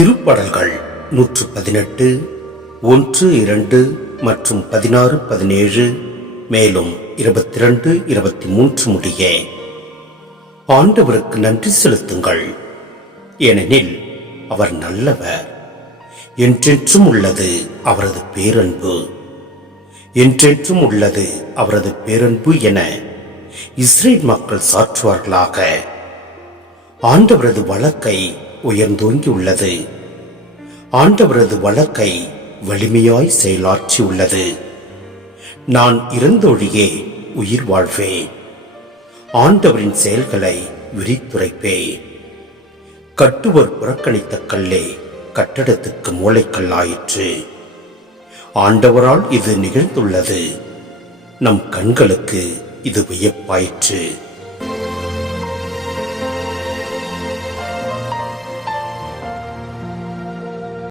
திருப்படல்கள் நூற்று பதினெட்டு ஒன்று இரண்டு மற்றும் பதினாறு பதினேழு மேலும் இருபத்தி ரெண்டு இருபத்தி மூன்று முடிய. ஆண்டவருக்கு நன்றி செலுத்துங்கள். ஏனெனில் அவர் நல்லவர். என்றென்றும் உள்ளது அவரது பேரன்பு. என்றென்றும் உள்ளது அவரது பேரன்பு என இஸ்ரேல் மக்கள் சாற்றுவார்களாக. ஆண்டவரது வழக்கை உயர்ந்தோங்கி உள்ளது ஆண்டவரது வழக்கை வலிமையாய் செயலாற்றி உள்ளது நான் இறந்தொழியே உயிர் வாழ்வேன். ஆண்டவரின் செயல்களை விரித்துரைப்பேன். கட்டுவர் புறக்கணித்த கல்லே கட்டடத்துக்கு மூளைக்கல்லாயிற்று. ஆண்டவரால் இது நிகழ்ந்துள்ளது. நம் கண்களுக்கு இது வியப்பாயிற்று.